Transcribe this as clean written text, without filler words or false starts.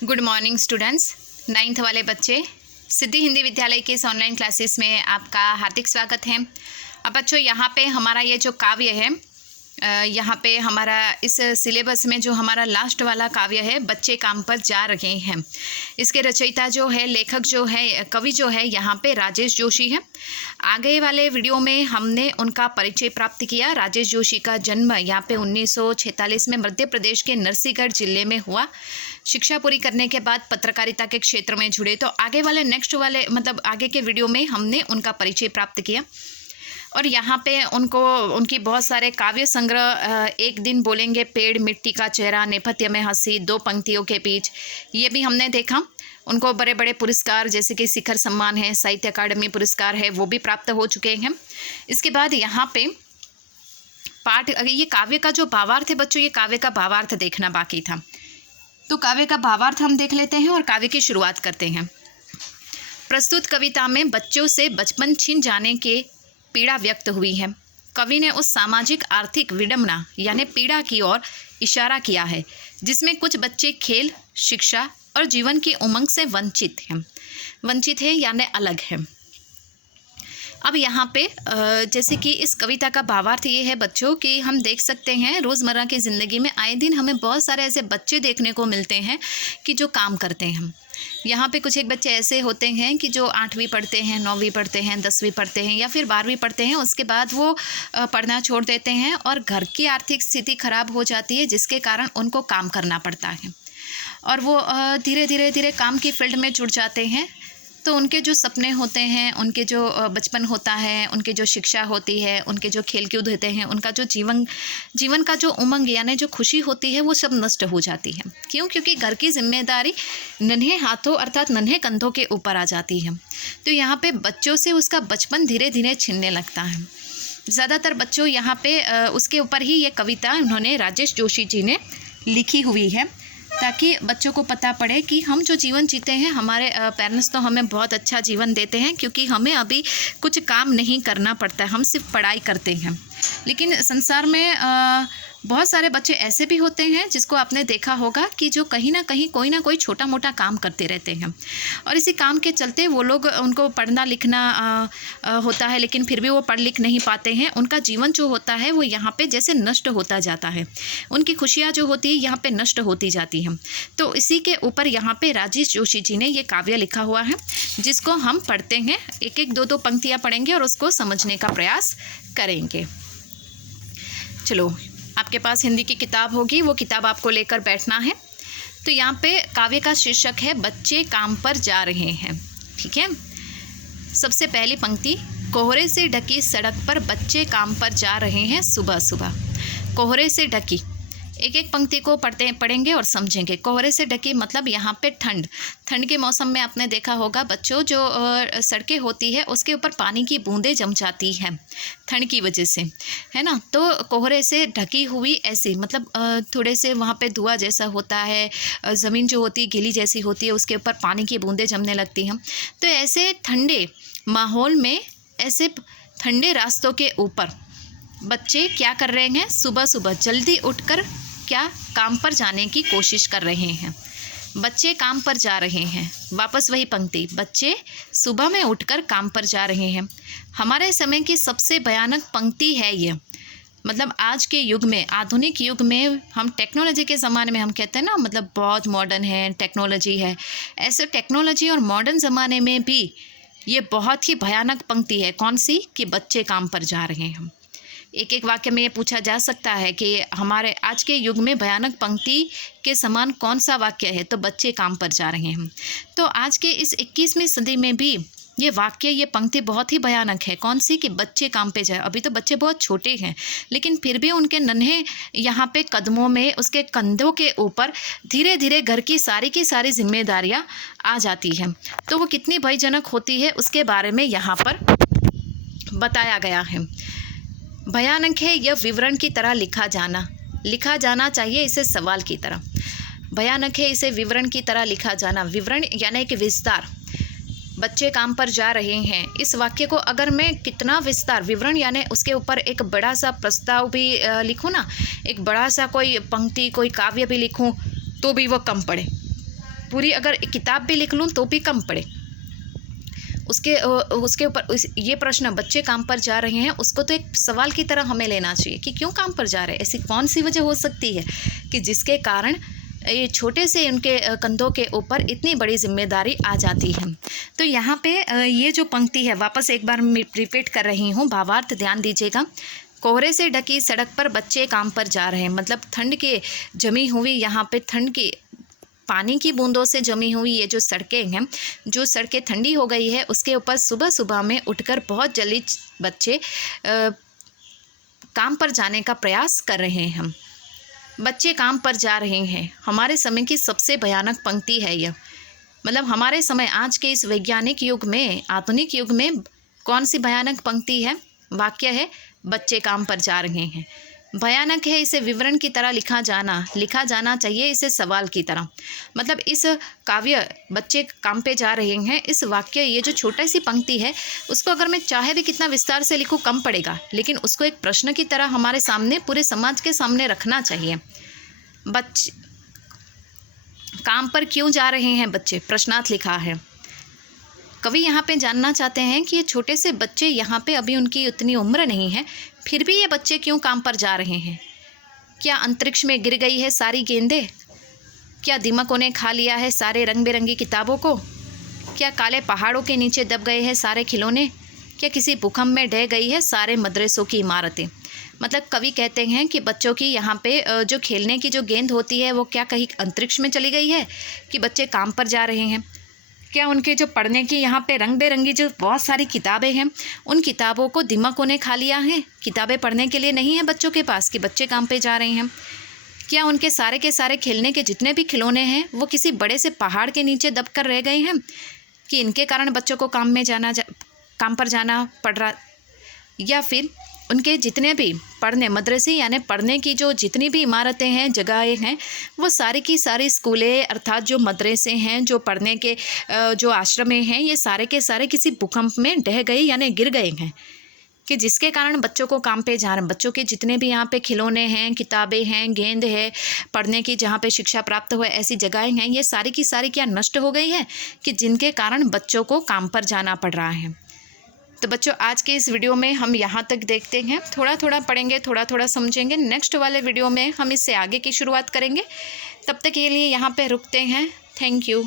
Good morning students. 9th वाले बच्चे, सिद्धि हिंदी विद्यालय के इस ऑनलाइन क्लासेस में आपका हार्दिक स्वागत है। अब बच्चों, यहाँ पे हमारा ये जो काव्य है, यहाँ पे हमारा इस सिलेबस में जो हमारा लास्ट वाला काव्य है, बच्चे काम पर जा रहे हैं। इसके रचयिता जो है, लेखक जो है, कवि जो है, यहाँ पे राजेश जोशी है। आगे वाले वीडियो में हमने उनका परिचय प्राप्त किया। राजेश जोशी का जन्म यहाँ पे 1946 में मध्य प्रदेश के नरसिंहगढ़ जिले में हुआ। शिक्षा पूरी करने के बाद पत्रकारिता के क्षेत्र में जुड़े। तो आगे वाले आगे के वीडियो में हमने उनका परिचय प्राप्त किया और यहाँ पे उनकी बहुत सारे काव्य संग्रह, एक दिन बोलेंगे पेड़, मिट्टी का चेहरा, नेपथ्य में हंसी, दो पंक्तियों के बीच, ये भी हमने देखा। उनको बड़े बड़े पुरस्कार जैसे कि शिखर सम्मान है, साहित्य अकादमी पुरस्कार है, वो भी प्राप्त हो चुके हैं। इसके बाद यहाँ पे ये काव्य का जो भावार्थ है बच्चों, ये काव्य का भावार्थ देखना बाकी था, तो काव्य का भावार्थ हम देख लेते हैं और काव्य की शुरुआत करते हैं। प्रस्तुत कविता में बच्चों से बचपन छिन जाने के पीड़ा व्यक्त हुई है। कवि ने उस सामाजिक आर्थिक विडंबना यानी पीड़ा की ओर इशारा किया है जिसमें कुछ बच्चे खेल, शिक्षा और जीवन की उमंग से वंचित हैं यानी अलग हैं। अब यहाँ पे जैसे कि इस कविता का भावार्थ ये है बच्चों कि हम देख सकते हैं रोज़मर्रा की ज़िंदगी में आए दिन हमें बहुत सारे ऐसे बच्चे देखने को मिलते हैं कि जो काम करते हैं। यहाँ पे कुछ एक बच्चे ऐसे होते हैं कि जो 8वीं पढ़ते हैं, 9वीं पढ़ते हैं, 10वीं पढ़ते हैं या फिर 12वीं पढ़ते हैं, उसके बाद वो पढ़ना छोड़ देते हैं और घर की आर्थिक स्थिति खराब हो जाती है जिसके कारण उनको काम करना पड़ता है और वो धीरे धीरे काम की फील्ड में जुड़ जाते हैं। तो उनके जो सपने होते हैं, उनके जो बचपन होता है, उनकी जो शिक्षा होती है, उनके जो खेल कूद होते हैं, उनका जो जीवन का जो उमंग यानी जो खुशी होती है वो सब नष्ट हो जाती है। क्यों? क्योंकि घर की जिम्मेदारी नन्हे हाथों अर्थात नन्हे कंधों के ऊपर आ जाती है। तो यहाँ पे बच्चों से उसका बचपन धीरे धीरे छिनने लगता है। ज़्यादातर बच्चों यहाँ पे उसके ऊपर ही ये कविता उन्होंने राजेश जोशी जी ने लिखी हुई है ताकि बच्चों को पता पड़े कि हम जो जीवन जीते हैं, हमारे पेरेंट्स तो हमें बहुत अच्छा जीवन देते हैं क्योंकि हमें अभी कुछ काम नहीं करना पड़ता है, हम सिर्फ पढ़ाई करते हैं। लेकिन संसार में बहुत सारे बच्चे ऐसे भी होते हैं जिसको आपने देखा होगा कि जो कहीं ना कहीं कोई ना कोई छोटा मोटा काम करते रहते हैं और इसी काम के चलते वो लोग, उनको पढ़ना लिखना होता है लेकिन फिर भी वो पढ़ लिख नहीं पाते हैं। उनका जीवन जो होता है वो यहाँ पे जैसे नष्ट होता जाता है, उनकी खुशियाँ जो होती है यहाँ पे नष्ट होती जाती हैं। तो इसी के ऊपर यहाँ पे राजेश जोशी जी ने ये काव्य लिखा हुआ है जिसको हम पढ़ते हैं, एक एक दो पंक्तियाँ पढ़ेंगे और उसको समझने का प्रयास करेंगे। चलो, आपके पास हिंदी की किताब होगी, वो किताब आपको लेकर बैठना है। तो यहाँ पे काव्य का शीर्षक है बच्चे काम पर जा रहे हैं। ठीक है, सबसे पहली पंक्ति, कोहरे से ढकी सड़क पर बच्चे काम पर जा रहे हैं सुबह सुबह। कोहरे से ढकी, एक एक पंक्ति को पढ़ेंगे और समझेंगे। कोहरे से ढकी मतलब यहाँ पे ठंड के मौसम में आपने देखा होगा बच्चों, जो सड़कें होती है उसके ऊपर पानी की बूंदें जम जाती हैं ठंड की वजह से, है ना। तो कोहरे से ढकी हुई ऐसी मतलब थोड़े से वहाँ पे धुआं जैसा होता है, ज़मीन जो होती है गीली जैसी होती है, उसके ऊपर पानी की बूंदें जमने लगती हैं। तो ऐसे ठंडे माहौल में, ऐसे ठंडे रास्तों के ऊपर बच्चे क्या कर रहे हैं, सुबह सुबह जल्दी उठकर क्या काम पर जाने की कोशिश कर रहे हैं। बच्चे काम पर जा रहे हैं, वापस वही पंक्ति, बच्चे सुबह में उठकर काम पर जा रहे हैं। हमारे समय की सबसे भयानक पंक्ति है ये। मतलब आज के युग में, आधुनिक युग में, हम टेक्नोलॉजी के ज़माने में हम कहते हैं ना, मतलब बहुत मॉडर्न है, टेक्नोलॉजी है। ऐसे टेक्नोलॉजी और मॉडर्न ज़माने में भी ये बहुत ही भयानक पंक्ति है। कौन सी? कि बच्चे काम पर जा रहे हैं। एक एक वाक्य में ये पूछा जा सकता है कि हमारे आज के युग में भयानक पंक्ति के समान कौन सा वाक्य है, तो बच्चे काम पर जा रहे हैं। तो आज के इस 21वीं सदी में भी ये वाक्य, ये पंक्ति बहुत ही भयानक है। कौन सी? कि बच्चे काम पे जाए। अभी तो बच्चे बहुत छोटे हैं लेकिन फिर भी उनके नन्हे यहाँ पे कदमों में, उसके कंधों के ऊपर धीरे धीरे घर की सारी जिम्मेदारियाँ आ जाती हैं। तो वो कितनी भयजनक होती है उसके बारे में यहाँ पर बताया गया है। भयानक है यह विवरण की तरह लिखा जाना चाहिए इसे सवाल की तरह। भयानक है इसे विवरण की तरह लिखा जाना। विवरण यानी कि विस्तार। बच्चे काम पर जा रहे हैं, इस वाक्य को अगर मैं कितना विस्तार, विवरण यानी उसके ऊपर एक बड़ा सा प्रस्ताव भी लिखूँ ना, एक बड़ा सा कोई पंक्ति, कोई काव्य भी लिखूँ तो भी वो कम पड़े। पूरी अगर किताब भी लिख लूँ तो भी कम पड़े। उसके ऊपर ये प्रश्न बच्चे काम पर जा रहे हैं, उसको तो एक सवाल की तरह हमें लेना चाहिए कि क्यों काम पर जा रहे हैं, ऐसी कौन सी वजह हो सकती है कि जिसके कारण ये छोटे से उनके कंधों के ऊपर इतनी बड़ी जिम्मेदारी आ जाती है। तो यहाँ पे ये जो पंक्ति है, वापस एक बार मैं रिपीट कर रही हूँ, भावार्थ ध्यान दीजिएगा। कोहरे से ढकी सड़क पर बच्चे काम पर जा रहे हैं, मतलब ठंड के जमी हुई, यहाँ पे ठंड की पानी की बूंदों से जमी हुई ये जो सड़कें हैं, जो सड़कें ठंडी हो गई है, उसके ऊपर सुबह सुबह में उठकर बहुत जल्दी बच्चे काम पर जाने का प्रयास कर रहे हैं। बच्चे काम पर जा रहे हैं, हमारे समय की सबसे भयानक पंक्ति है यह। मतलब हमारे समय, आज के इस वैज्ञानिक युग में, आधुनिक युग में कौन सी भयानक पंक्ति है, वाक्य है, बच्चे काम पर जा रहे हैं। भयानक है, इसे विवरण की तरह लिखा जाना चाहिए, इसे सवाल की तरह। मतलब इस काव्य बच्चे काम पे जा रहे हैं, इस वाक्य, ये जो छोटी सी पंक्ति है, उसको अगर मैं चाहे भी कितना विस्तार से लिखूँ कम पड़ेगा, लेकिन उसको एक प्रश्न की तरह हमारे सामने, पूरे समाज के सामने रखना चाहिए। बच्चे काम पर क्यों जा रहे हैं बच्चे, प्रश्नार्थ लिखा है। कवि यहाँ पे जानना चाहते हैं कि ये छोटे से बच्चे, यहाँ पे अभी उनकी उतनी उम्र नहीं है, फिर भी ये बच्चे क्यों काम पर जा रहे हैं। क्या अंतरिक्ष में गिर गई है सारी गेंदें? क्या दीमकों ने खा लिया है सारे रंग बिरंगी किताबों को? क्या काले पहाड़ों के नीचे दब गए हैं सारे खिलौने? क्या किसी भूकंप में ढह गई है सारे मदरसों की इमारतें? मतलब कवि कहते हैं कि बच्चों की यहाँ पे जो खेलने की जो गेंद होती है, वो क्या कहीं अंतरिक्ष में चली गई है कि बच्चे काम पर जा रहे हैं? क्या उनके जो पढ़ने की यहाँ पे रंग बिरंगी जो बहुत सारी किताबें हैं, उन किताबों को दीमकों ने खा लिया है? किताबें पढ़ने के लिए नहीं है बच्चों के पास कि बच्चे काम पे जा रहे हैं? क्या उनके सारे के सारे खेलने के जितने भी खिलौने हैं, वो किसी बड़े से पहाड़ के नीचे दब कर रह गए हैं कि इनके कारण बच्चों को काम पर जाना पड़ रहा? या फिर उनके जितने भी मदरसे यानी पढ़ने की जो जितनी भी इमारतें हैं, जगहें हैं, वो सारी की सारी स्कूलें, अर्थात जो मदरसे हैं, जो पढ़ने के जो आश्रमें हैं, ये सारे के सारे किसी भूकंप में ढह गए यानी गिर गए हैं कि जिसके कारण बच्चों को काम पे जा रहे हैं। बच्चों के जितने भी यहाँ पे खिलौने हैं, किताबें हैं, गेंद है, पढ़ने की जहाँ पे शिक्षा प्राप्त हो ऐसी जगहें हैं, ये सारी की सारी क्या नष्ट हो गई है कि जिनके कारण बच्चों को काम पर जाना पड़ रहा है। तो बच्चों, आज के इस वीडियो में हम यहाँ तक देखते हैं, थोड़ा थोड़ा पढ़ेंगे, थोड़ा थोड़ा समझेंगे। नेक्स्ट वाले वीडियो में हम इससे आगे की शुरुआत करेंगे। तब तक के लिए यहाँ पे रुकते हैं। Thank you.